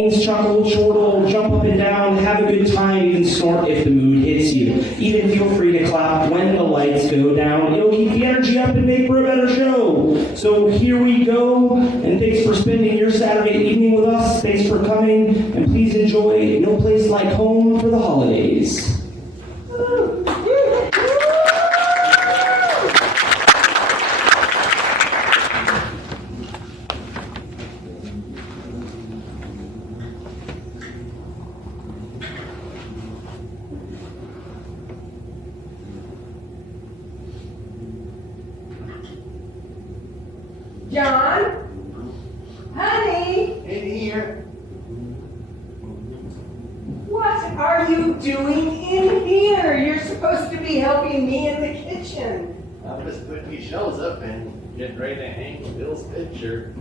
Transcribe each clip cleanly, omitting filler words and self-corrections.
chuckle, chortle, jump up and down, have a good time, even snort if the mood hits you. Even feel free to clap when the lights go down. It'll keep the energy up and make for a better show. So here we go, and thanks for spending your Saturday evening with us. Thanks for coming, and please enjoy No Place Like Home for the holidays. John? Honey? In here. What are you doing in here? You're supposed to be helping me in the kitchen. I'm just putting these shelves up and getting ready to hang Bill's picture.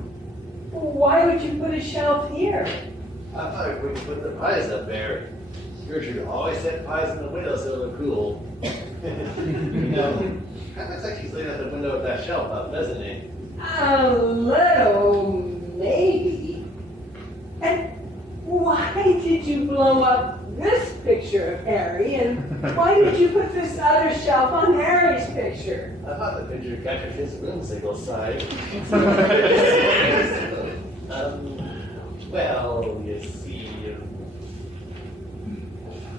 Why would you put a shelf here? I thought we could put the pies up there. Gertrude always set pies in the window so they look cool. You know, that looks like she's laying at the window with that shelf up, doesn't it? A little, maybe. And why did you blow up this picture of Harry? And why did you put this other shelf on Harry's picture? I thought the picture captured his whimsical side. Well, you see,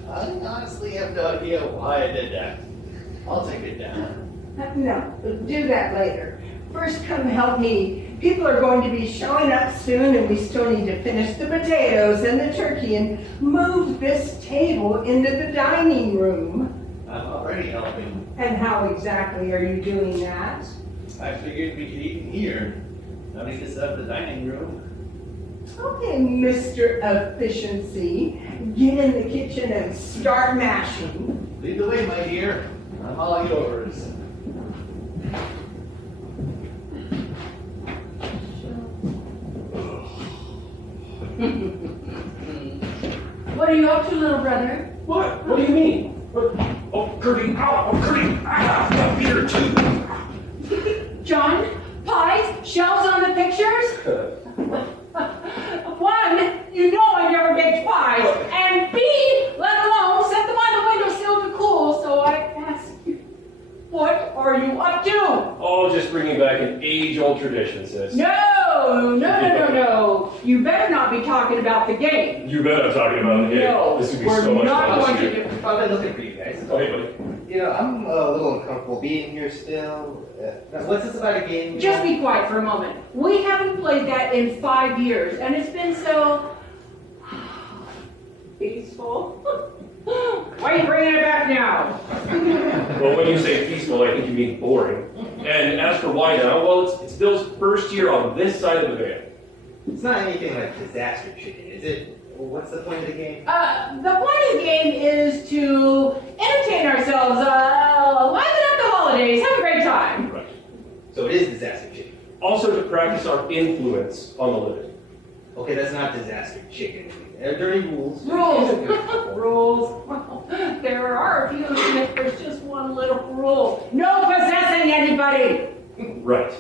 I honestly have no idea why I did that. I'll take it down. No, do that later. First, come help me. People are going to be showing up soon, and we still need to finish the potatoes and the turkey and move this table into the dining room. I'm already helping. And how exactly are you doing that? I figured we could eat in here. No need to set up the dining room. Okay, Mr. Efficiency, get in the kitchen and start mashing. Lead the way, my dear. I'm all yours. What are you up to, little brother? What? What do you mean? What? Oh, Gertie, ow, oh, Gertie, ah, Peter, too. John, pies, shells on the pictures? One, you know I never baked pies. And B, let alone set them on the windowsill to cool. So I ask you, what are you up to? Oh, just bringing back an age-old tradition, sis. No. You better not be talking about the game. You bet I'm talking about the game. No, This would be we're so much not fun going this to year. do. I've been looking for you guys. Oh, hey, buddy. You know, I'm a little uncomfortable being here still. What's this about a game? Just be quiet for a moment. We haven't played that in 5 years, and it's been so peaceful. Why are you bringing it back now? Well, when you say peaceful, I think you mean boring. And as for why now, well, it's Bill's first year on this side of the van. It's not anything like disaster chicken, is it? What's the point of the game? The point of the game is to entertain ourselves, liven up the holidays, have a great time. Right. So it is disaster chicken. Also to practice our influence on the living. Okay, that's not disaster chicken. There are any rules. Rules. Rules. Well, there are a few, and if there's just one little rule. No possessing anybody. Right.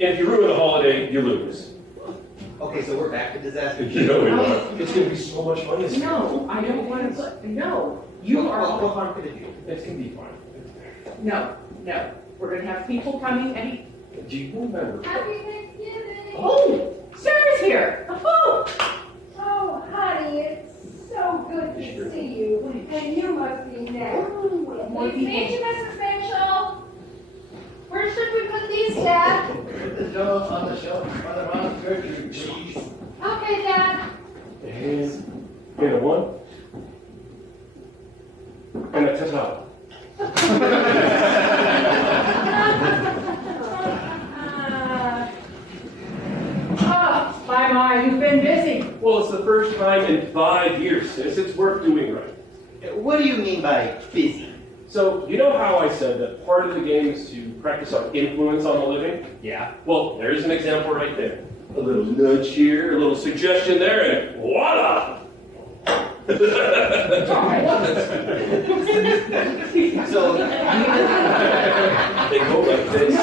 And if you ruin the holiday, you lose. Okay, so we're back to disaster You chicken. know we are. It's going to be so much fun this year. No, I don't want to put, no. You What are, harm could it do? It's going to be fun. no. We're going to have people coming and eat. Do you remember? Happy Thanksgiving! Oh, Sarah's here. Oh. Oh, honey, it's so good to see you. And you must be next. More We've made you, people. Mrs. Mitchell. Where should we put these, Dad? Put the dough on the shelf in front of Aunt Gertrude, please. Okay, Dad. And a one. And a ta-ta. My, you've been busy. Well, it's the first time in 5 years, sis. It's worth doing right. What do you mean by busy? So, you know how I said that part of the game is to practice our influence on the living? Yeah. Well, there's an example right there. A little nudge here, a little suggestion there, and voila! So, They go like this.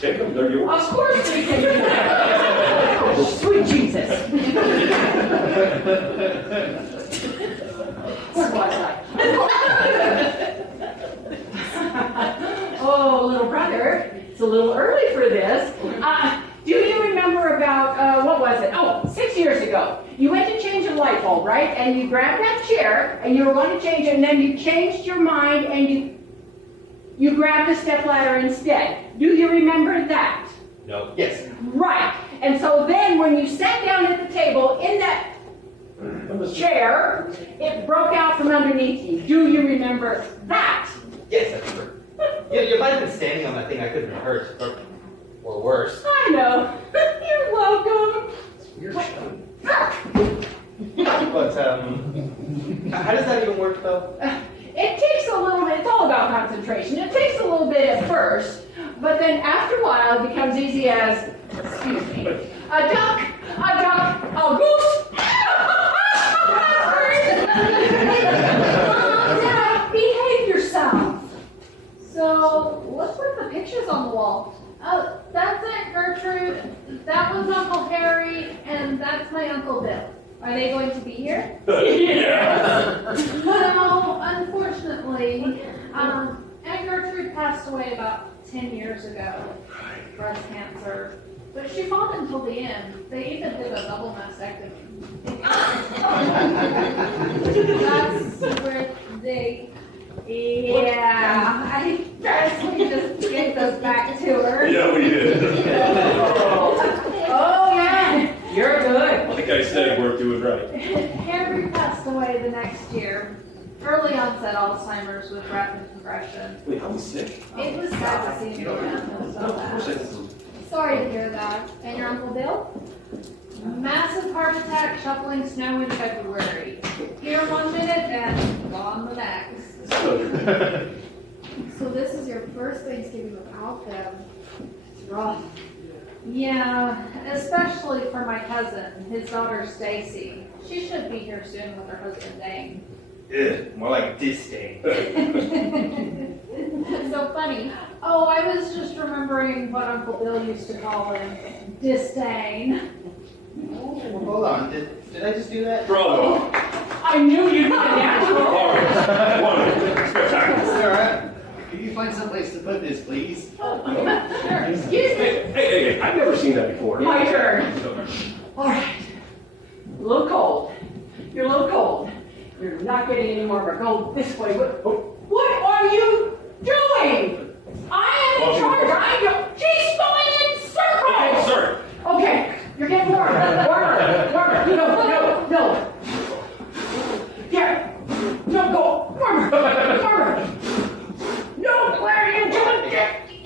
Take them they're yours. Of course we can do that. Sweet Jesus. Where was I? Oh, little brother, it's a little early for this. Do you remember about, what was it? Oh, 6 years ago. You went to change a light bulb, right? And you grabbed that chair, and you were going to change it, and then you changed your mind, and you grabbed the stepladder instead. Do you remember that? No. Yes. Right. And so then when you sat down at the table in that chair, it broke out from underneath you. Do you remember that? Yes, I remember. You might have been standing on that thing. I couldn't have hurt. Or worse. I know. You're welcome. You're But, how does that even work, though? It takes a little bit, it's all about concentration. It takes a little bit at first, but then after a while it becomes easy as, excuse me, a duck, a goose. Dad, behave yourself. So, what's with the pictures on the wall? Oh, that's Aunt Gertrude, that was Uncle Harry, and that's my Uncle Bill. Are they going to be here? Yeah. Well, unfortunately, Aunt Gertrude passed away about 10 years ago, breast cancer. But she fought until the end. They even did a double mastectomy. That's where they... Yeah, I guess we just gave those back to her. Yeah, we did. Oh yeah, you're good. Like I said, we're doing right. Harry passed away the next year. Early onset Alzheimer's with rapid progression. Wait, I'm sick. It was sad to see him go down so fast. Sorry to hear that. And your Uncle Bill? Massive heart attack shuffling snow in February. Here 1 minute and gone the next. So this is your first Thanksgiving without them. It's rough. Yeah, especially for my cousin, his daughter Stacy. She should be here soon with her husband Dane. Ugh, more like disdain. That's so funny. Oh, I was just remembering what Uncle Bill used to call him. Disdain. Oh, hold on. Did I just do that? Bravo. I knew you'd be a natural. All right. Wonderful. Spectacular. Sarah, can you find some place to put this, please? Sure, excuse me. Hey, I've never seen that before. My turn. All right. A little cold. You're a little cold. You're not getting any more, but go this way. What are you doing? I am in charge. She's going in circles. Okay, sorry. Okay, you're getting warmer. Warmer. No. Yeah. No, go. Warmer. No, where are you doing?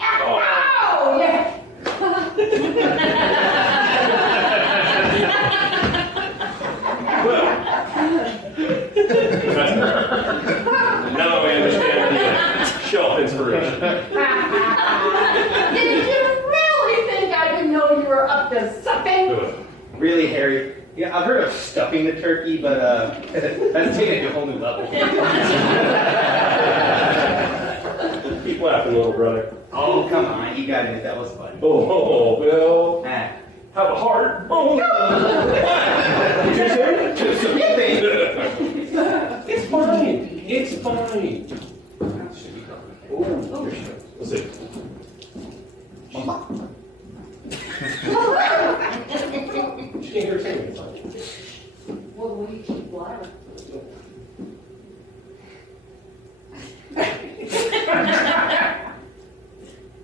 Ow! Yeah. Well, now I understand the shelf inspiration. Did you really think I didn't know you were up to something? Really, Harry? Yeah, I've heard of stuffing the turkey, but that's taken it to a whole new level. Keep laughing, little brother. Oh, come on. You got it. That was fun. Oh, Bill. Ah. Have a heart. Oh, what did you say? It's fine. It's fine. Oh, let's see. She can't hear saying it's fine. Well, we keep loud.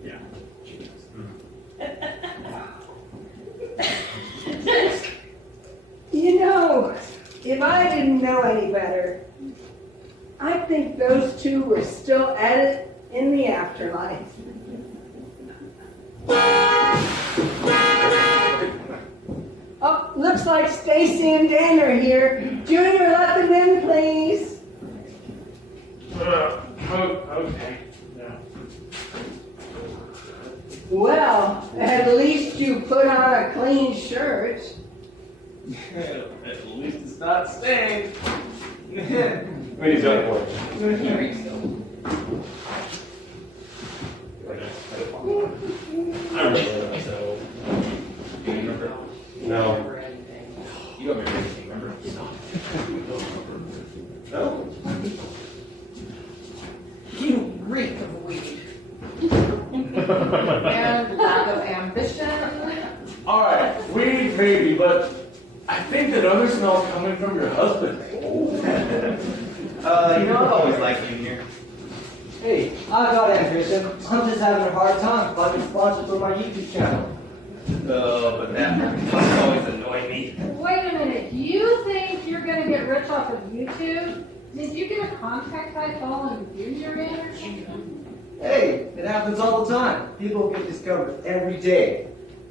Yeah. You know, if I didn't know any better, I think those two were still at it in the afterlife. Oh, looks like Stacy and Dan are here. Junior, let them in, please. Okay. Well, at least you put on a clean shirt. At least it's not stained. Wait, he's got a point. I remember. me, but I think that other smell's coming from your husband. I've always liked you here. Hey, I got ambition. I'm just having a hard time finding sponsors for my YouTube channel. But that must always annoy me. Wait a minute, do you think you're gonna get rich off of YouTube? Did you get a contact type all in Junior Energy? Hey, it happens all the time. People get discovered every day.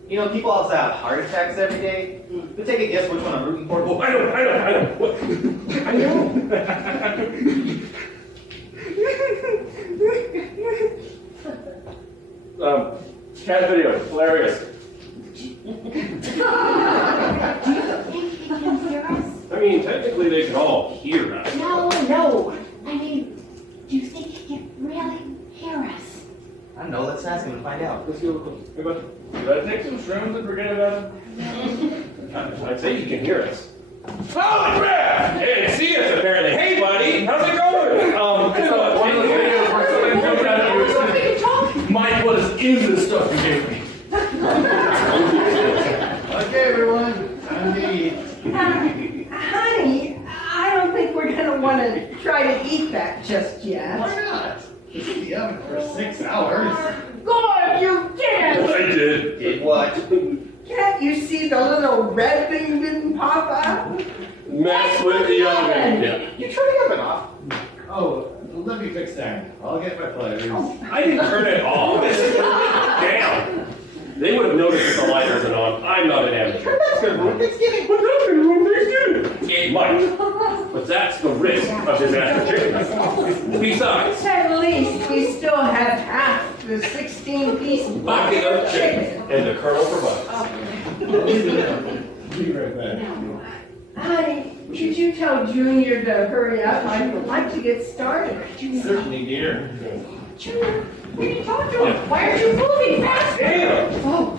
People also have heart attacks every day. But take a guess which one I'm rooting for. Well, I know. What? I know. Cat video, hilarious. Do you think he can hear us? I mean, technically they can all hear us. No. I mean, do you think he can really hear us? I don't know, let's ask him and find out. Let's go. Hey, bud, should I take some shrooms and forget about it? I'd say you can hear us. Holy crap! Hey, see us apparently. Hey, buddy, how's it going? It's one of those videos where something comes out of you. Mike, what is in this stuff you gave me? Okay, everyone, time to eat. Honey, I don't think we're gonna want to try to eat that just yet. Why not? It's in the oven for 6 hours. God, you did! I did. Did what? Can't you see the little red thing didn't pop out? Mess with the oven. Yeah. You turn the oven off. Oh, let me fix that. I'll get my pliers. I didn't turn it off. Damn. They would have noticed if the light wasn't on. I'm not an amateur. That's good. Ruin Thanksgiving. But that's gonna ruin Thanksgiving. It might. But that's the risk of disaster chicken. Besides, At least we still have half the 16-piece bucket of chicken and the kernel for butter. Be right back. Honey, could you tell Junior to hurry up? I'd like to get started. Certainly, dear. Junior, what are you talking to him? Why aren't you moving faster? Damn. Oh,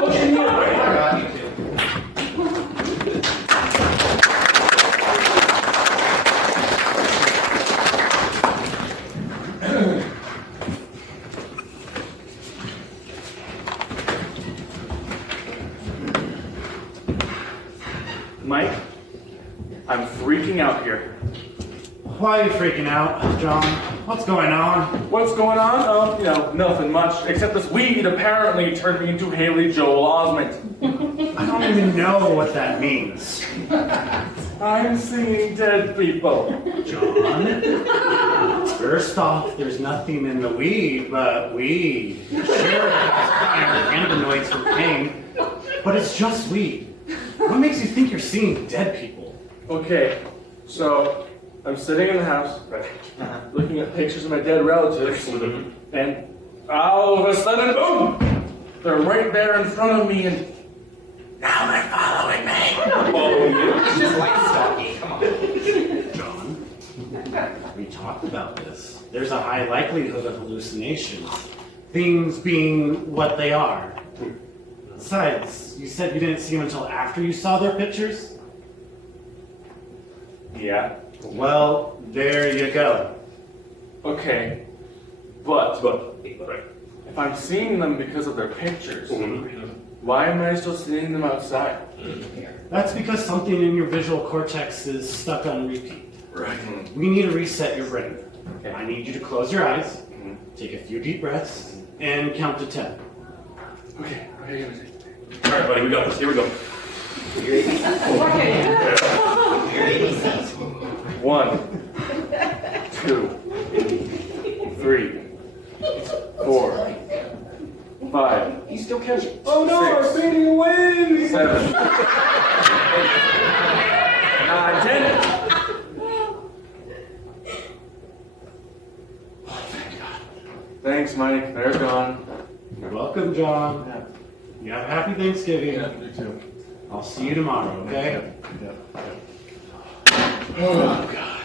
What you doing? Alright, you too. Mike, I'm freaking out here. Why are you freaking out, John? What's going on? What's going on? Oh, nothing much. Except this weed apparently turned me into Haley Joel Osment. I don't even know what that means. I'm seeing dead people. John? First off, there's nothing in the weed but weed. Sure, it has cannabinoids for pain, but it's just weed. What makes you think you're seeing dead people? Okay, so I'm sitting in the house, looking at pictures of my dead relatives, and all of a sudden, boom! They're right there in front of me, and now they're following me. Following you? It's just like stalking. Come on. John, we talked about this. There's a high likelihood of hallucinations. Things being what they are. Besides, you said you didn't see them until after you saw their pictures? Yeah. Well, there you go. Okay, but if I'm seeing them because of their pictures, why am I still seeing them outside? That's because something in your visual cortex is stuck on repeat. Right. We need to reset your brain. Okay. I need you to close your eyes, take a few deep breaths, and count to 10. Okay. All right, buddy, we got this. Here we go. okay. 1, 2, 3, 4, 5. He's still catching. Oh no, I'm fading away! 7, 8, 9, 10. Thanks, Mike. They're gone. You're welcome, John. You have a happy Thanksgiving. You too. I'll see you tomorrow, okay? Oh, God.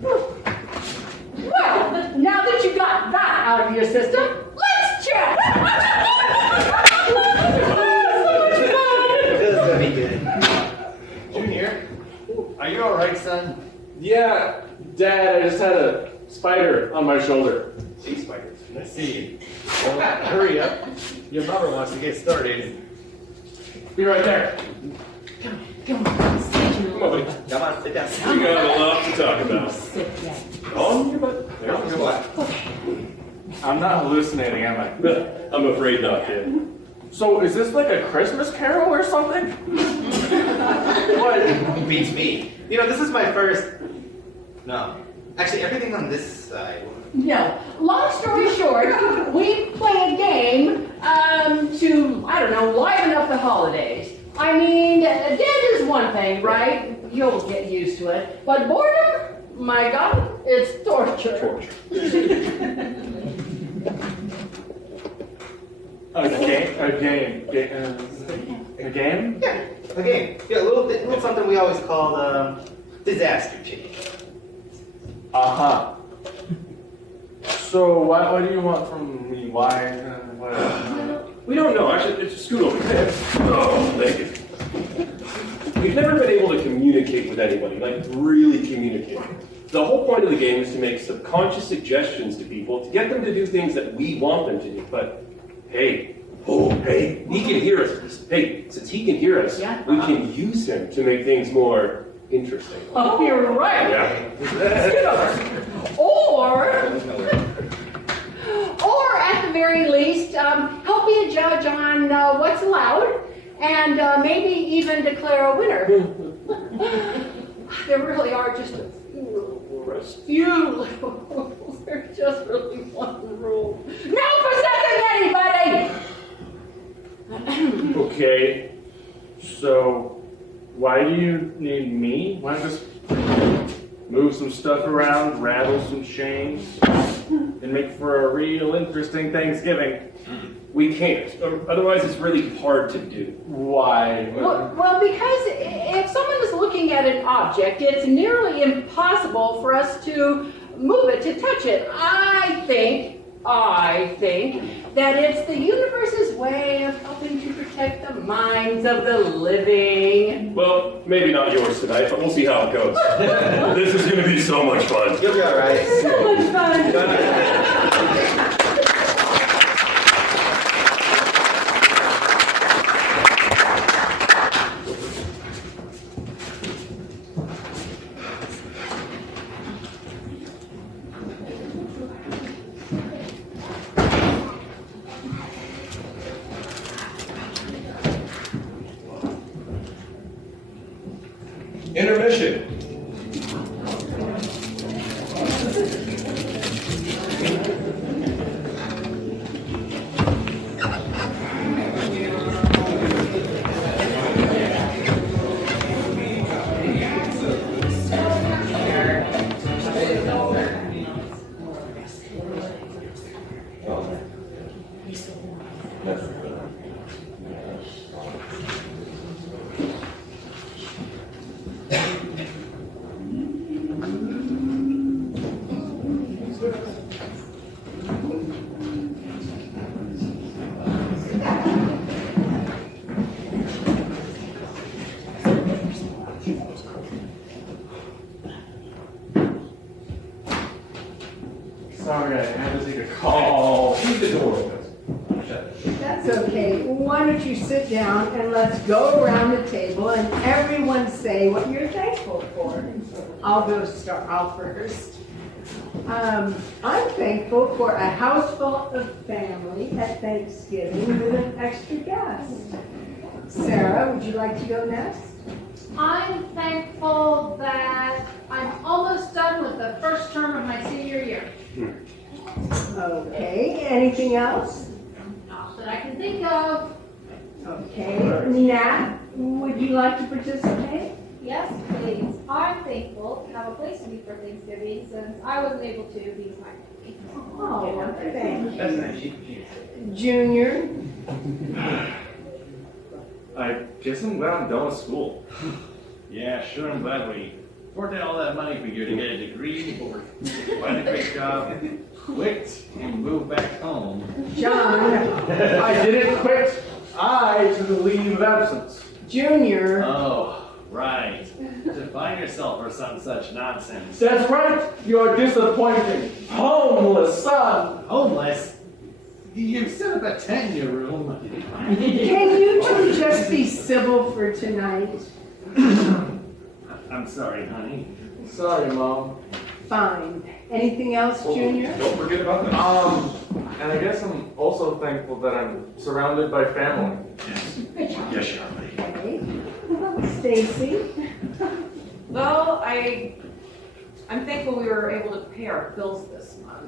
Well, now that you got that out of your system, let's chat. This is gonna be good. Junior, are you alright, son? Yeah, Dad, I just had a spider on my shoulder. Sea spiders. I see. Well, hurry up. Your mother wants to get started. Be right there. Come on, buddy. Come on, sit down. We got a lot to talk about. On your butt. There you go. I'm not hallucinating, am I? I'm afraid not, kid. So is this like a Christmas carol or something? What? Beats me. You know, this is my first. No. Actually, everything on this side. No. Long story short, we play a game to, I don't know, liven up the holidays. I mean, dead is one thing, right? You'll get used to it. But boredom, my God, it's torture. A game? A game? A game? Yeah, a game. Yeah, a little something we always call disaster change. Uh-huh. So what do you want from me? Why? What? We don't know. Actually, just scoot over there. Oh, thank you. We've never been able to communicate with anybody, like really communicate. The whole point of the game is to make subconscious suggestions to people to get them to do things that we want them to do. But hey, he can hear us. Hey, since he can hear us, Yeah. we can use him to make things more interesting. Oh, you're right. Yeah. Scoot over. Or at the very least, help be a judge on what's allowed, and maybe even declare a winner. There really are just a few rules. There's just really one rule. No possessing anybody! Okay. So why do you need me? Why not just move some stuff around, rattle some chains, and make for a real interesting Thanksgiving? We can't. Otherwise, it's really hard to do. Why? Well, because if someone is looking at an object, it's nearly impossible for us to move it, to touch it. I think that it's the universe's way of helping to protect the minds of the living. Well, maybe not yours tonight, but we'll see how it goes. This is going to be so much fun. You'll be all right. So much fun. Intermission. Sorry, I had to take a call. Keep the door open. That's okay. Why don't you sit down and let's go around the table and everyone say what you're thankful for. I'll first. I'm thankful for a house full of family at Thanksgiving with an extra guest. Sarah, would you like to go next? I'm thankful that I'm almost done with the first term of my senior year. Okay, anything else? Not that I can think of. Okay, Nat, would you like to participate? Yes, please. I'm thankful to have a place to be for Thanksgiving since I wasn't able to because of my family. Oh, thank That's you. nice. Junior? I guess I'm glad I'm done with school. Yeah, sure, I'm glad we poured in all that money for you to get a degree, find a great job, quit, and move back home. John? I didn't quit. I took a leave of absence. Junior? Oh, right. Define yourself for some such nonsense. That's right. You're disappointing. Homeless son. Homeless? You set up a tent in your room. Can you two just be civil for tonight? I'm sorry, honey. Sorry, Mom. Fine. Anything else, Junior? Don't forget about that. And I guess I'm also thankful that I'm surrounded by family. Yes, you are, buddy. Okay. Stacy? Well, I'm thankful we were able to pay our bills this month.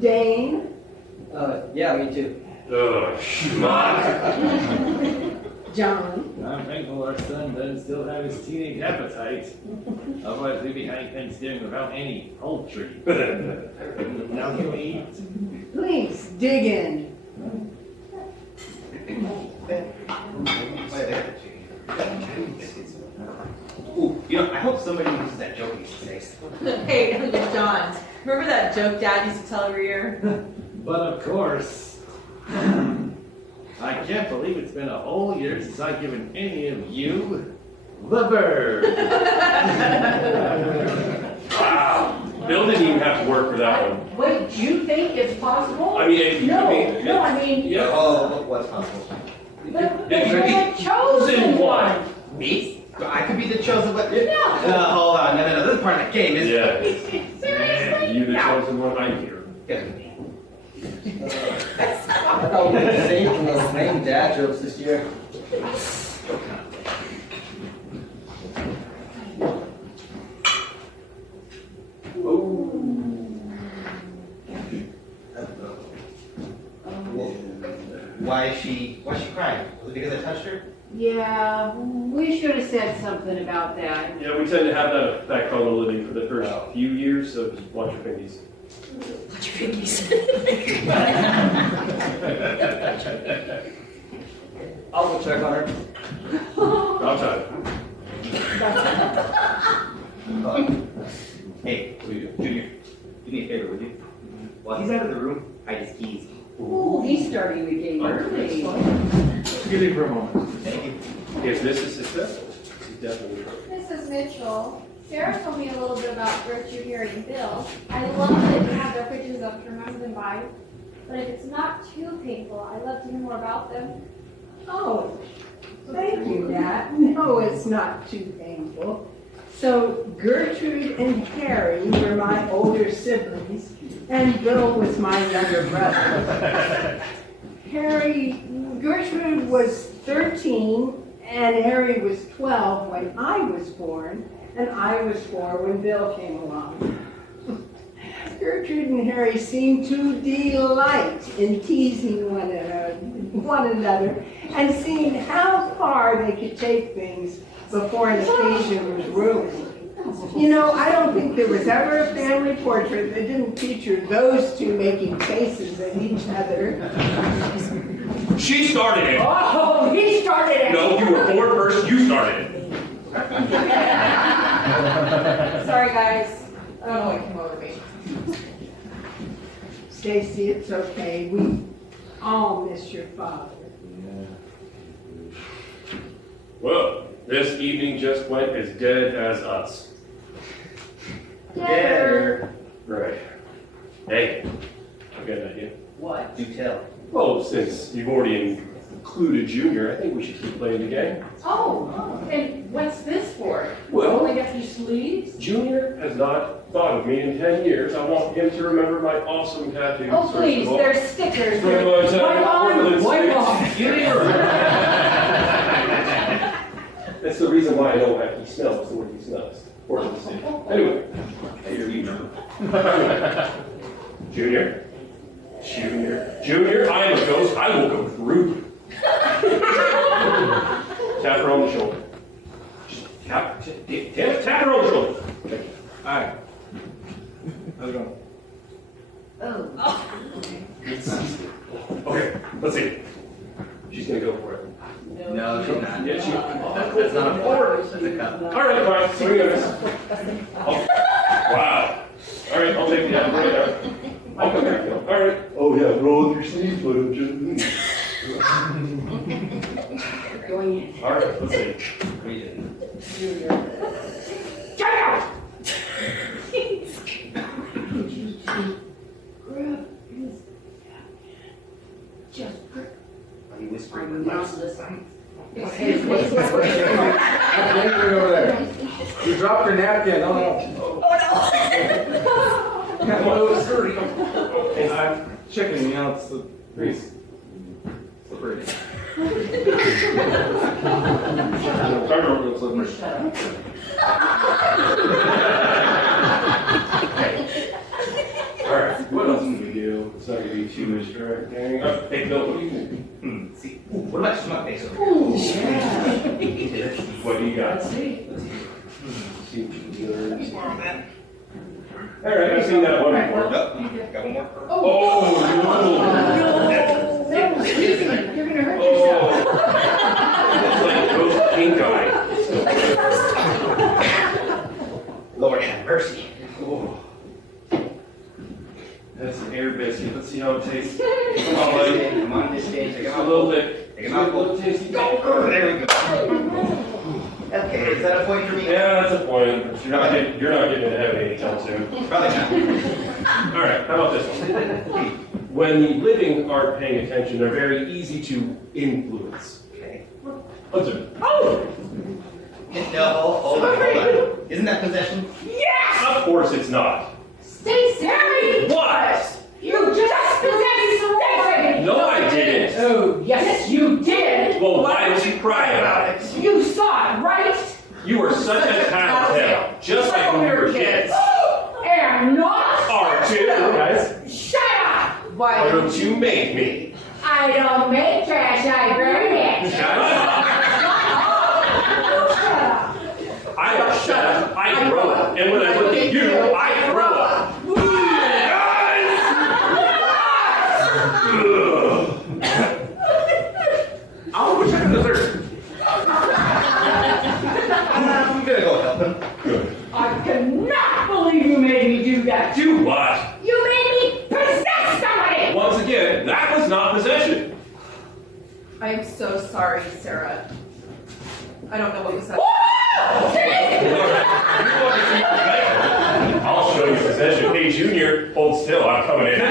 Dane? Yeah, me too. Ugh, schmuck. John? I'm thankful our son doesn't still have his teenage appetite. Otherwise, we'd be having Thanksgiving without any poultry. Now can we eat? Please, dig in. Ooh, I hope somebody uses that joke these days. Hey, John, remember that joke Dad used to tell every year? But of course, I can't believe it's been a whole year since I've given any of you the bird. Wow. Bill didn't even have to work for that one. Wait, do you think it's possible? I mean, No, I mean, yeah. Oh, what's possible? the chosen one. Me? I could be the chosen one. No. Hold on. No. This is part of the game, isn't it? Yeah. Seriously? You the No. chosen one, I'm here. Yeah. I thought we were saved from those lame dad jokes this year. Why is she crying? Was it because I touched her? Yeah, we should have said something about that. Yeah, we tend to have that effect on Olivia for the first few years, so just watch your fingers. Watch your fingers. I'll go check on her. I'll try. Hey, Junior, do me a favor, would you? While he's out of the room, hide his keys. Ooh, he's starting the game early. Excuse me for a moment. Thank you. If this is successful, she's definitely Mrs. Mitchell, Sarah told me a little bit about Gertrude, Harry, and Bill. I love that you have their pictures up to remember them by. But if it's not too painful, I'd love to hear more about them. Oh, thank you, Nat. No, it's not too painful. So Gertrude and Harry were my older siblings, and Bill was my younger brother. Gertrude was 13, and Harry was 12 when I was born, and I was 4 when Bill came along. Gertrude and Harry seemed to delight in teasing one another and seeing how far they could take things before an occasion was ruined. I don't think there was ever a family portrait that didn't feature those two making faces at each other. She started it. Oh, he started it. No, you were born first, you started it. Sorry, guys. I don't know what came over me. Stacy, it's okay. We all miss your father. Well, this evening just went as dead as us. Deader. Right. Hey, I've got an idea. What? Do tell. Well, since you've already included Junior, I think we should keep playing the game. Oh, and what's this for? Well- Only got these sleeves? Junior has not thought of me in 10 years. I want him to remember my awesome tattoos. Oh, first of please, all. there's stickers. From my Wipe on, Portland wipe sticks. off. That's the reason why I know how he smells, the way he smells. Portland stick. Anyway. Junior. Junior, I am a ghost. I will go through you. Tap her on the shoulder. Tap her on the shoulder. Hi. How's it going? Okay, let's see. She's gonna go for it. No, she's not. Yeah, she. That's not a fork. That's a cup. All right, fine. Swing at us. Wow. All right, I'll take the apple right there. I'll come back. All right. Oh yeah, roll up your sleeves, but I'm just. Going in. All right, let's see. Get out! just Are you whispering? I'm not listening. Hey, what's over there? You dropped your napkin. Oh no. Oh, sorry. I'm checking, you know, it's the grease. Slippery. Alright, what else can we do? It's not gonna be too distracting. Hey, Bill, what do you think? See, what about smut face over Ooh, here? yeah. What do you got? Let's see. See what you can do. Alright, I've seen that one before. Nope, got one more. Oh, No, you're gonna hurt no. yourself. It's like ghost pink eye. Lord have mercy. Oh. That's an air biscuit. Let's see how it tastes. Come on, buddy. Come on, this stage. Take Just him a out. little bit. Take him out. A little tasty. Oh, there we go. Okay, is that a point for me? Yeah, that's a point. You're not getting into heaven anytime soon. Probably not. All right, how about this one? When the living aren't paying attention, they're very easy to influence. Okay. Observe. Oh! No, hold on. Isn't that possession? Yes! Of course it's not. Stacy! What? You just possessed Stacy! No, I didn't. Oh, yes, you did! Well, why did you cry about it? You saw it, right? You were such a tattletale, just like when we were kids. And not R2, guys. Shut up! Why don't you make me? I don't make trash, I burn it. Shut up. I don't shut up. I grow up. And when I look at you, I grow up. I'll go check on the third. I'm gonna go help him. Good. I cannot believe you made me do that. Do what? You made me possess somebody! Once again, that was not possession. I am so sorry, Sarah. I don't know what was that. I'll show you possession. Hey, Junior, hold still. I'm coming in. No,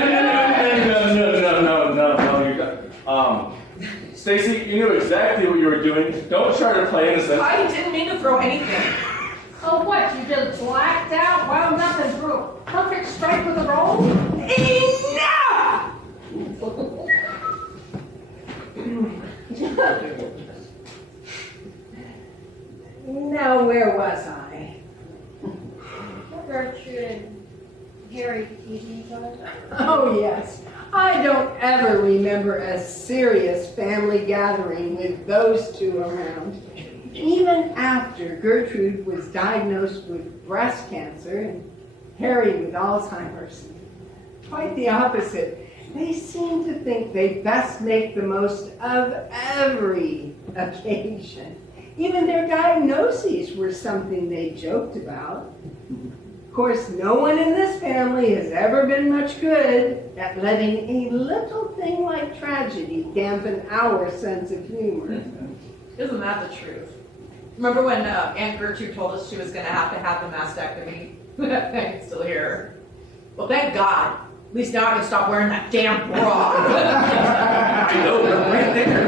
you got. Stacy, you knew exactly what you were doing. Don't try to play innocent. I didn't mean to throw anything. Oh, what? You just blacked out, wound up, and threw a perfect strike with a roll? Enough! Now, where was I? Gertrude and Harry teasing each other. Oh, yes. I don't ever remember a serious family gathering with those two around. Even after Gertrude was diagnosed with breast cancer and Harry with Alzheimer's. Quite the opposite. They seem to think they best make the most of every occasion. Even their diagnoses were something they joked about. Of course, no one in this family has ever been much good at letting a little thing like tragedy dampen our sense of humor. Isn't that the truth? Remember when Aunt Gertrude told us she was going to have the mastectomy? I can still hear her. Well, thank God. At least now I can stop wearing that damn bra. I know, they're right there.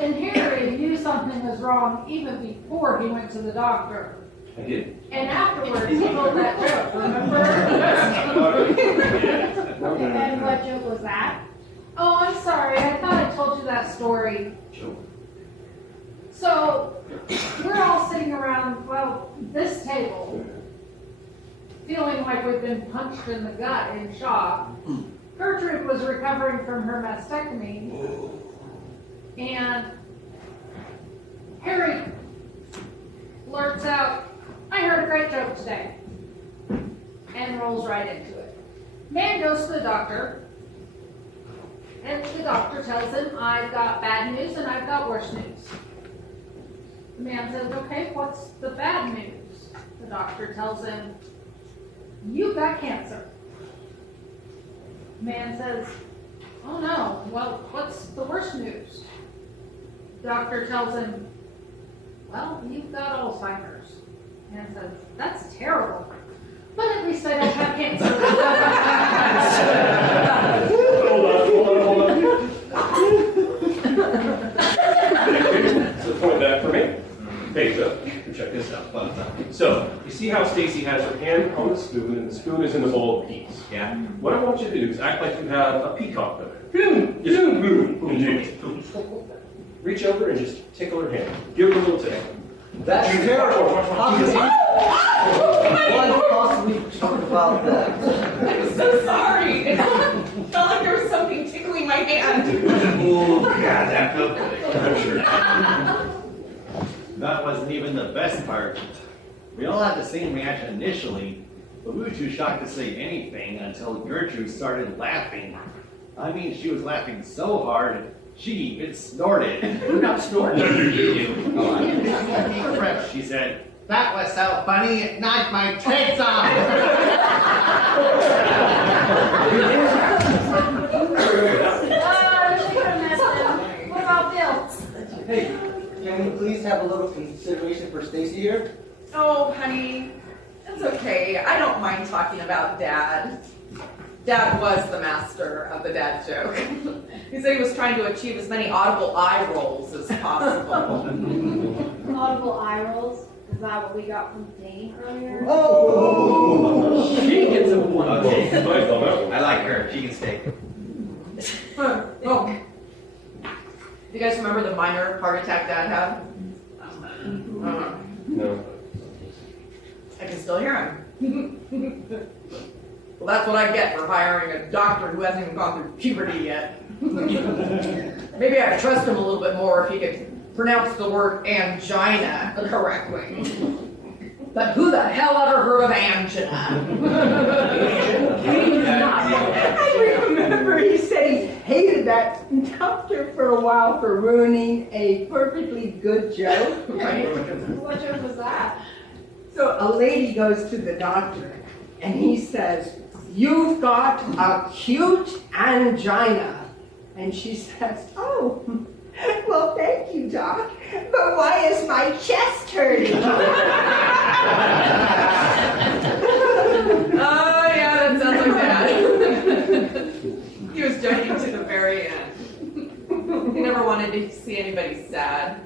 And Harry knew something was wrong even before he went to the doctor. I did. And afterwards, he told that joke, remember? And what joke was that? Oh, I'm sorry. I thought I told you that story. So, we're all sitting around, well, this table, feeling like we've been punched in the gut in shock. Gertrude was recovering from her mastectomy, and Harry blurts out, I heard a great joke today, and rolls right into it. Man goes to the doctor, and the doctor tells him, I've got bad news and I've got worse news. The man says, okay, what's the bad news? The doctor tells him, you've got cancer. The man says, oh no, well, what's the worst news? The doctor tells him, well, you've got Alzheimer's. The man says, that's terrible. But at least I don't have cancer. how Stacy has her hand on the spoon, and the spoon is in the bowl of peas. Yeah. What I want you to do is act like you have a peacock there. Reach over and just tickle her hand. Give her a little tickle. That's terrible. How could you possibly talk about that? I'm so sorry. It felt like there was something tickling my hand. Oh, God, that felt good. I'm sure. That wasn't even the best part. We all had the same reaction initially, but we were too shocked to say anything until Gertrude started laughing. I mean, she was laughing so hard, she even snorted. Who not snorting? She said, "That was so funny, it knocked my tits off." What about Bill? Hey, can we please have a little consideration for Stacy here? Oh, honey, it's okay. I don't mind talking about Dad. Dad was the master of the dad joke. He said he was trying to achieve as many audible eye rolls as possible. Audible eye rolls. Is that what we got from Dane earlier? Oh! She gets a one. I like her. She can stay. Oh. You guys remember the minor heart attack Dad had? No. I can still hear him. Well, that's what I get for hiring a doctor who hasn't even gone through puberty yet. Maybe I'd trust him a little bit more if he could pronounce the word angina correctly. But who the hell ever heard of angina? I remember he said he hated that doctor for a while for ruining a perfectly good joke. What joke was that? So a lady goes to the doctor and he says, "You've got acute angina." And she says, "Oh, well, thank you, Doc. But why is my chest hurting?" Oh, yeah, that sounds like Dad. He was joking to the very end. He never wanted to see anybody sad.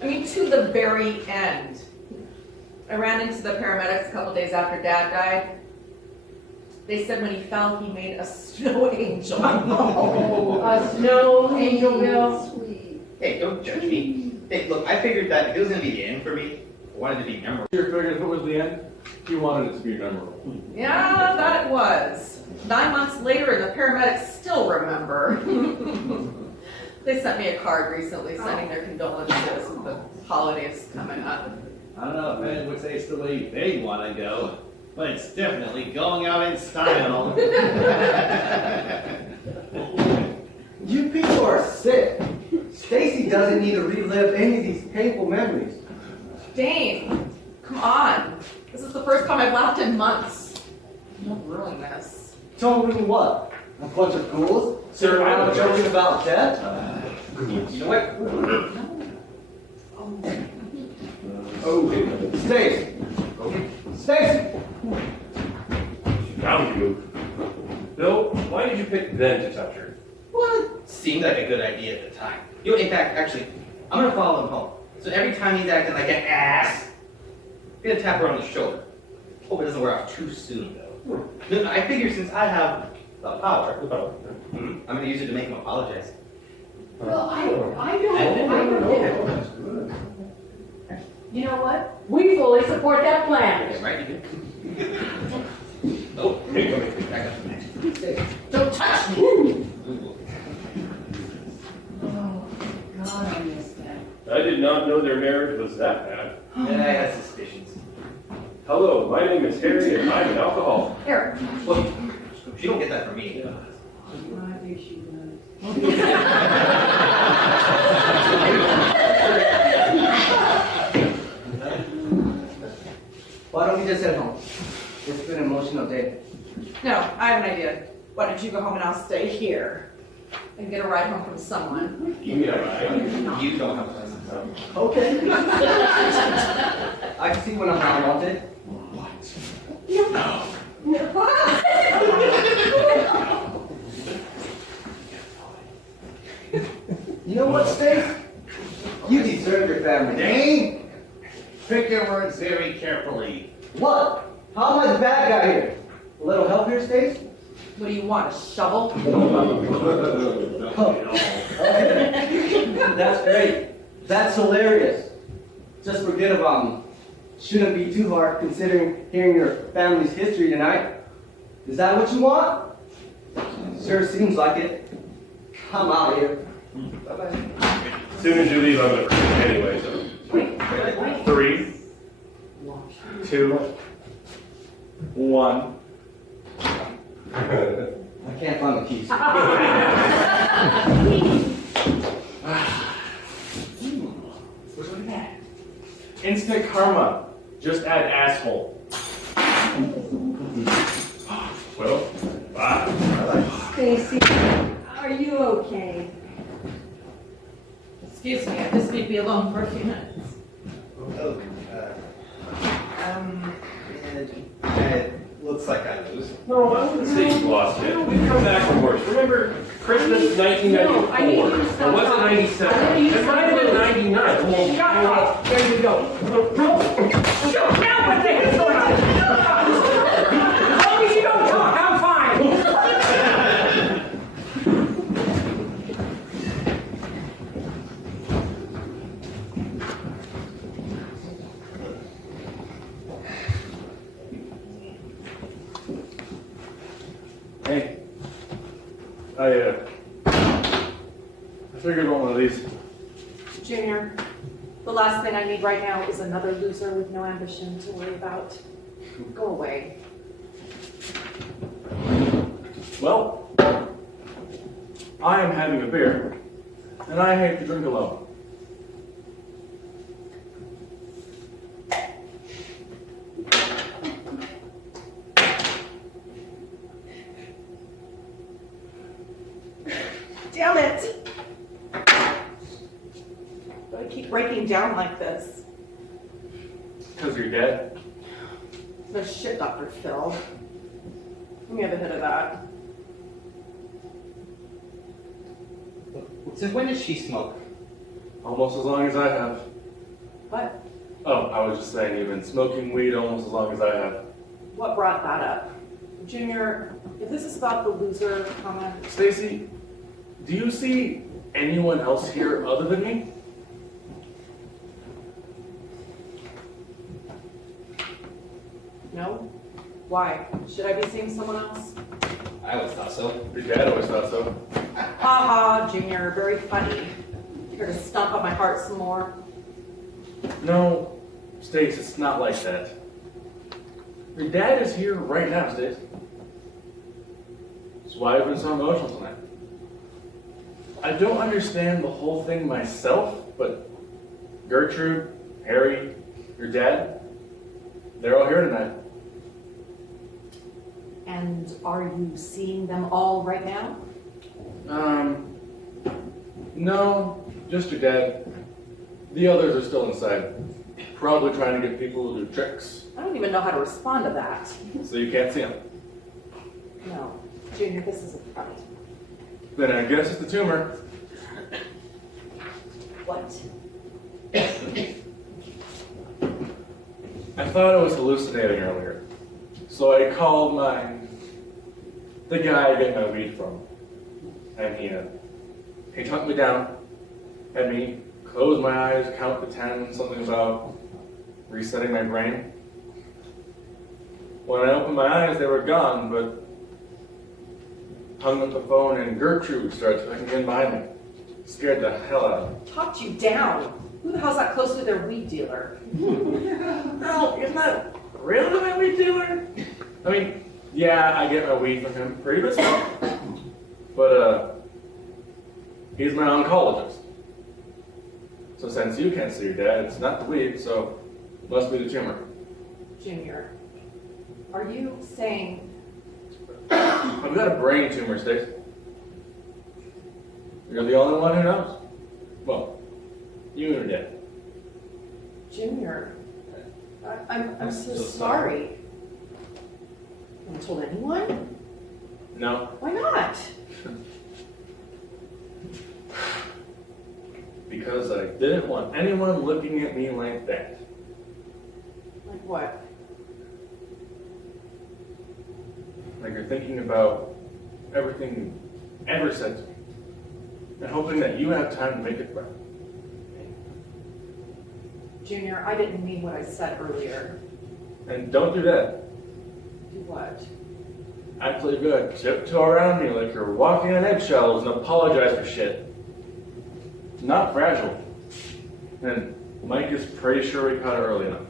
I mean, to the very end. I ran into the paramedics a couple days after Dad died. They said when he fell, he made a snow angel. A snow angel, Bill. Sweet. Hey, don't judge me. Hey, look, I figured that if it was going to be the end for me, I wanted to be memorable. You figured if it was the end, you wanted it to be memorable. Yeah, that it was. 9 months later, and the paramedics still remember. They sent me a card recently sending their condolences with the holidays coming up. I don't know if Ed would say it's the way they want to go, but it's definitely going out in style. You people are sick. Stacy doesn't need to relive any of these painful memories. Dane, come on. This is the first time I've laughed in months. Don't ruin this. Told me what? A bunch of ghouls? Sitting around joking about death? You know what? Oh, Stacy! Stacy! found you. Bill, why did you pick then to touch her? Well, it seemed like a good idea at the time. You know, in fact, actually, I'm gonna follow him home. So every time he's acting like an ass, I'm gonna tap her on the shoulder. Hope it doesn't wear off too soon, though. Then I figure since I have the power, I'm gonna use it to make him apologize. Well, I don't. You know what? We fully support that plan. Okay, right? You good? Oh, Hey, come here. back up. Don't touch me. God, I miss that. I did not know their marriage was that bad. Yeah, I had suspicions. Hello, my name is Harry, and I'm an alcoholic. Here. Well, she don't get that from me. I think she does. Why don't we just head home? It's been an emotional day. No, I have an idea. Why don't you go home and I'll stay here and get a ride home from someone? Give me a ride. You don't have to. Okay. I can see when I'm not wanted. You know what, Stace? You deserve your family. Dane, pick your words very carefully. What? How am I the bad guy here? A little help here, Stace? What do you want, a shovel? Okay. That's great. That's hilarious. Just forget about me. Shouldn't be too hard considering hearing your family's history tonight. Is that what you want? Sure seems like it. I'm out of here. Bye-bye. As soon as you leave, I'm gonna forget anyway, so. 3, 2, 1. I can't find the keys. Instant karma. Just add asshole. Well, bye. Stacy, are you okay? Excuse me, I just need to be alone for a few minutes. Oh, it looks like I lose. No, I wouldn't say you lost it. We've come back from worse. Remember Christmas 1994? I need you to Or stop was it talking. 97? I need you to It might have been stop 99. Shut up! There you go. Shut down! What the hell's going on? As long as you don't talk, I'm fine. Hey, I figured one of these. Junior, the last thing I need right now is another loser with no ambition to worry about. Go away. Well, I am having a beer, and I hate to drink alone. Damn it! Do I keep breaking down like this? Because you're dead. No shit, Dr. Phil. Let me have a hit of that. Since when does she smoke? Almost as long as I have. What? Oh, I was just saying you've been smoking weed almost as long as I have. What brought that up? Junior, if this is about the loser comment, Stacy, do you see anyone else here other than me? no? Why? Should I be seeing someone else? I always thought so. Your dad always thought so. Ha ha, Junior, very funny. Here to stomp on my heart some more. No, Stace, it's not like that. Your dad is here right now, Stace. That's why I've been so emotional tonight. I don't understand the whole thing myself, but Gertrude, Harry, your dad, they're all here tonight. And are you seeing them all right now? No, just your dad. The others are still inside. Probably trying to get people to do tricks, I don't even know how to respond to that. so you can't see them. No, Junior, this isn't right. Then I guess it's the tumor. What? I thought I was hallucinating earlier, so I called the guy I get my weed from, and he took me down, had me close my eyes, count to 10, something about resetting my brain. When I opened my eyes, they were gone, but hung up the phone and Gertrude started clicking in behind me. Scared the hell out of me. Talked you down. Who the hell's that close with their weed dealer? No, isn't that really my weed dealer? I mean, yeah, I get my weed from him pretty good stuff. But, he's my oncologist. So since you can't see your dad, it's not the weed, so it must be the tumor. Junior, are you saying I've got a brain tumor, Stace. You're the only one who knows. Well, you and your dad. Junior, I'm so sorry. Haven't told anyone? No, Why not? because I didn't want anyone looking at me like that. Like what? thinking about everything you ever said to me, and hoping that you have time to make it right. Junior, I didn't mean what I said earlier. And don't do that. Do what? Act like you're gonna tiptoe around me like you're walking on eggshells and apologize for shit. Not fragile. And Mike is pretty sure we caught it early enough.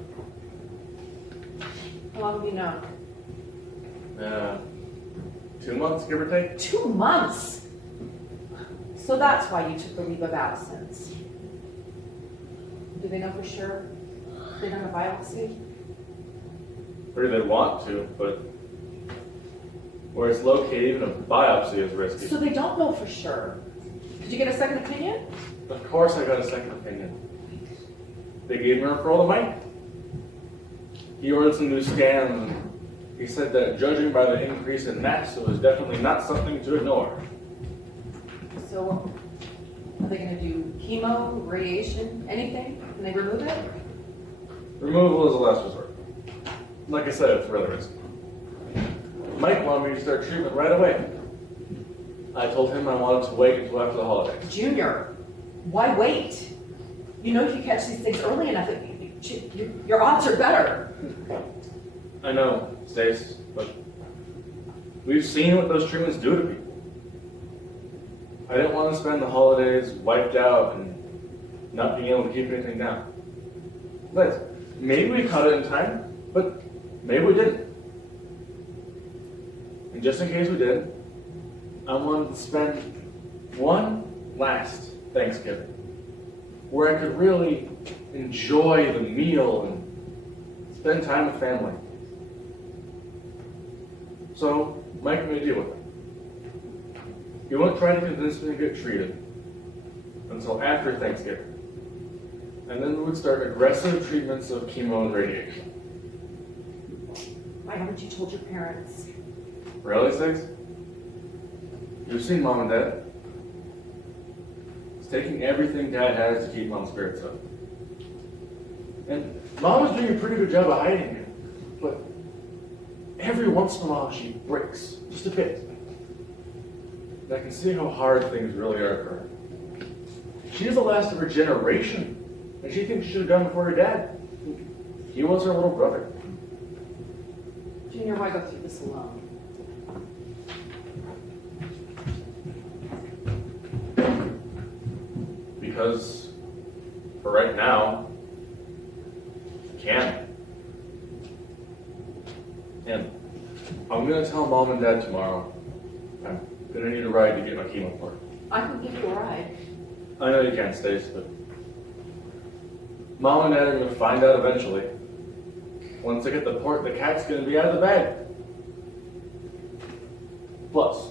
How long have you known? 2 months, give or take. 2 months? So that's why you took a leave of absence. Do they know for sure? They done a biopsy? Or they want to, but where it's located, even a biopsy is risky. So they don't know for sure. Did you get a second opinion? Of course I got a second opinion. They gave me a referral to Mike. He ordered some new scans, and he said that judging by the increase in mass, it was definitely not something to ignore. So are they gonna do chemo, radiation, anything? Can they remove it? Removal is a last resort. Like I said, it's really risky. Mike wanted me to start treatment right away. I told him I wanted to wait until after the holidays. Junior, why wait? You know if you catch these things early enough, your odds are better. I know, Stace, but we've seen what those treatments do to people. I didn't want to spend the holidays wiped out and not being able to keep anything down. But maybe we caught it in time, but maybe we didn't. And just in case we did, I wanted to spend one last Thanksgiving where I could really enjoy the meal and spend time with family. So Mike made a deal with it. He wouldn't try to convince me to get treated until after Thanksgiving. And then we would start aggressive treatments of chemo and radiation. Why haven't you told your parents? Really, Six? You've seen Mom and Dad. It's taking everything Dad has to keep Mom's spirits up. And Mom is doing a pretty good job of hiding it. But every once in a while she breaks, just a bit. And I can see how hard things really are for her. She's the last of her generation, and she thinks she should have done before her dad. He was her little brother. Junior, why go through this alone? Because for right now, I can. And I'm gonna tell Mom and Dad tomorrow I'm gonna need a ride to get my chemo port. I can give you a ride. I know you can't, Stace, but Mom and Dad are gonna find out eventually. Once I get the port, the cat's gonna be out of the bag. Plus,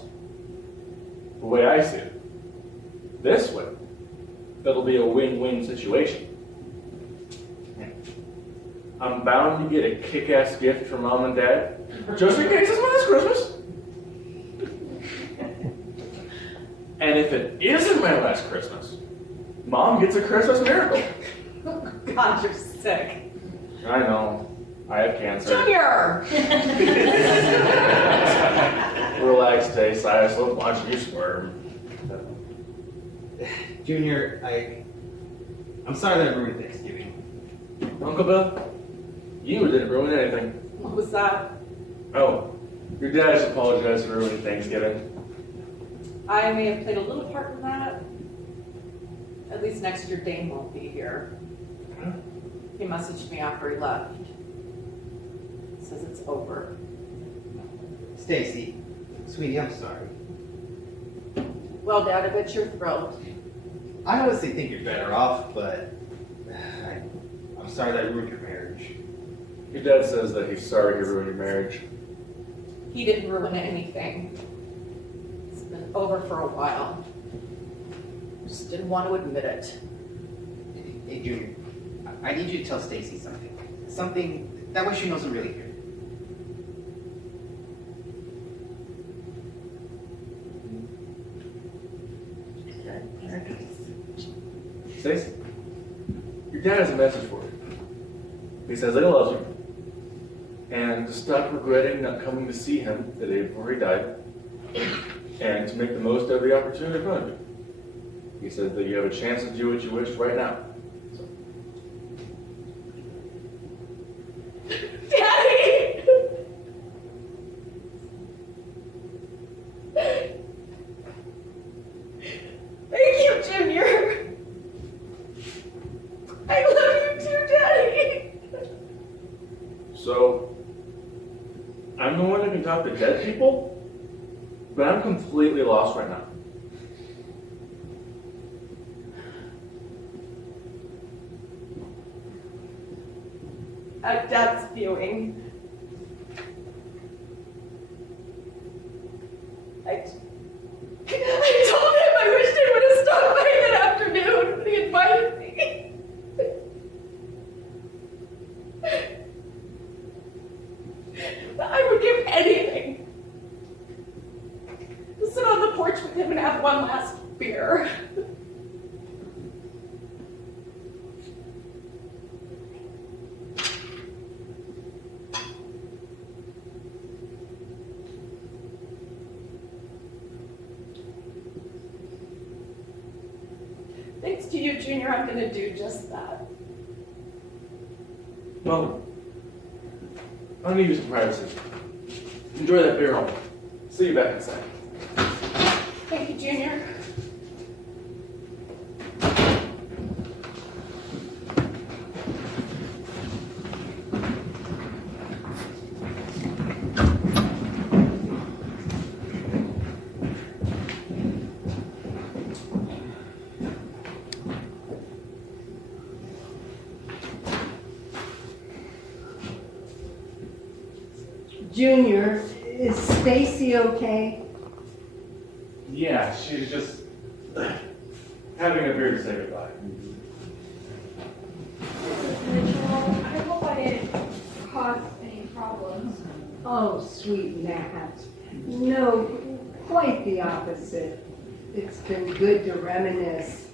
the way I see it, this way, that'll be a win-win situation. I'm bound to get a kick-ass gift from Mom and Dad, just in case it's my last Christmas. And if it isn't my last Christmas, Mom gets a Christmas miracle. God, you're sick. I know. I have cancer. Junior! Relax, Stace. I just love watching you squirm. Junior, I'm sorry that I ruined Thanksgiving. Uncle Bill, you didn't ruin anything. What was that? Oh, your dad just apologized for ruining Thanksgiving. I may have played a little part in that. At least next year Dane won't be here. He messaged me after he left. Says it's over. Stacy, sweetie, I'm sorry. Well, Dad, I bet you're thrilled. I honestly think you're better off, but I'm sorry that I ruined your marriage. Your dad says that he's sorry he ruined your marriage. He didn't ruin anything. It's been over for a while. Just didn't want to admit it. Hey, Junior, I need you to tell Stacy something. Something, that way she knows I'm really here. Stacy, your dad has a message for you. He says that he loves you. And to stop regretting not coming to see him the day before he died, and to make the most of every opportunity in front of you. He said that you have a chance to do what you wish right now. Daddy! Thank you, Junior. I love you too, Daddy. So, I'm the one who can talk to dead people, but I'm completely lost right now. At Dad's viewing, I told him I wished he would have stopped by that afternoon when he invited me. I would give anything to sit on the porch with him and have one last beer. Thanks to you, Junior, I'm gonna do just that. Well, I'll need you some privacy. Enjoy that beer home. See you back inside. Thank you, Junior. Junior, is Stacy okay? Yeah, she's just having a beer to say goodbye. Mitchell, I hope I didn't cause any problems. Oh, sweet Nat. No, quite the opposite. It's been good to reminisce.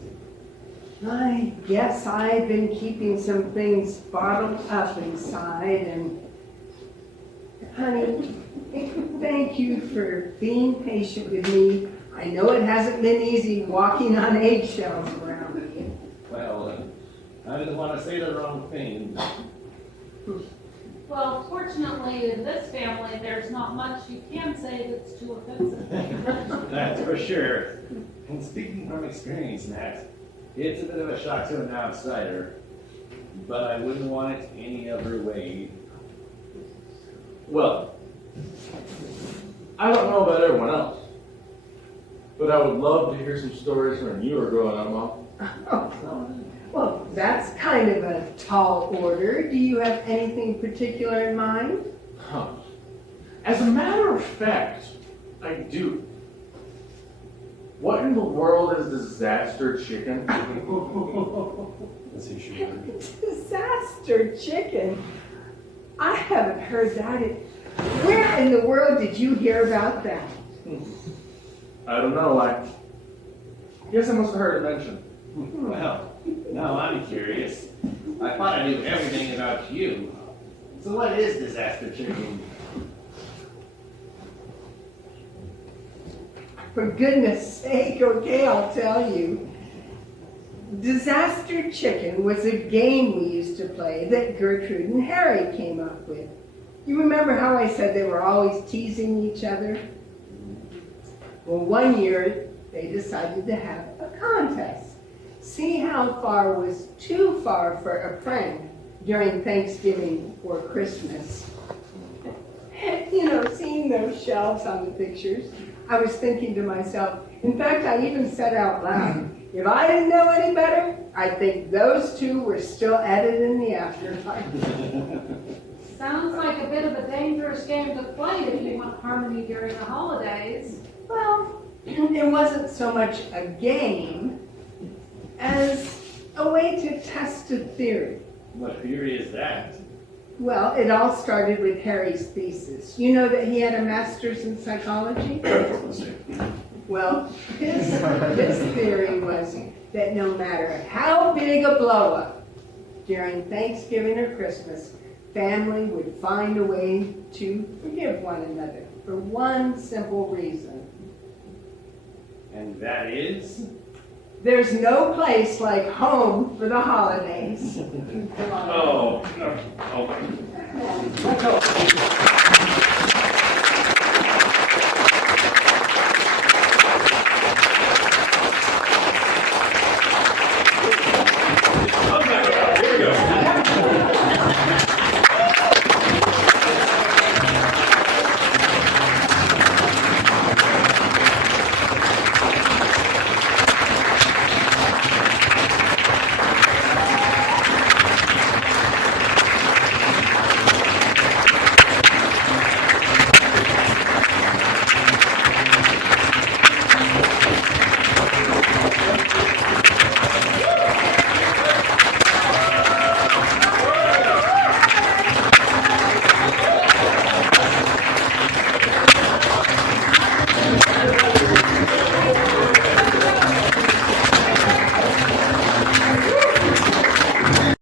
I guess I've been keeping some things bottled up inside, and honey, thank you for being patient with me. I know it hasn't been easy walking on eggshells around me. Well, I didn't want to say the wrong thing. Well, fortunately, in this family, there's not much you can say that's too offensive. That's for sure. And speaking from experience, Nat, it's a bit of a shock to an outsider, but I wouldn't want it any other way. Well, I don't know about everyone else, but I would love to hear some stories from when you were growing up, Mom. Well, that's kind of a tall order. Do you have anything particular in mind? Huh. As a matter of fact, I do. What in the world is disaster chicken? Disaster chicken? I haven't heard that. Where in the world did you hear about that? I don't know. I guess I must have heard it mentioned. Well, now I'm curious. I thought I knew everything about you. So what is disaster chicken? For goodness sake, okay, I'll tell you. Disaster Chicken was a game we used to play that Gertrude and Harry came up with. You remember how I said they were always teasing each other? Well, one year they decided to have a contest. See how far was too far for a friend during Thanksgiving or Christmas. You know, seeing those shelves on the pictures, I was thinking to myself, in fact, I even said out loud, if I didn't know any better, I think those two were still at it in the afterlife. Sounds like a bit of a dangerous game to play if you want harmony during the holidays. Well, it wasn't so much a game as a way to test a theory. What theory is that? Well, it all started with Harry's thesis. You know that he had a master's in psychology? Well, his theory was that no matter how big a blow up during Thanksgiving or Christmas, family would find a way to forgive one another for one simple reason. And that is? There's no place like home for the holidays. Come on. Oh, no. Oh. Let's go.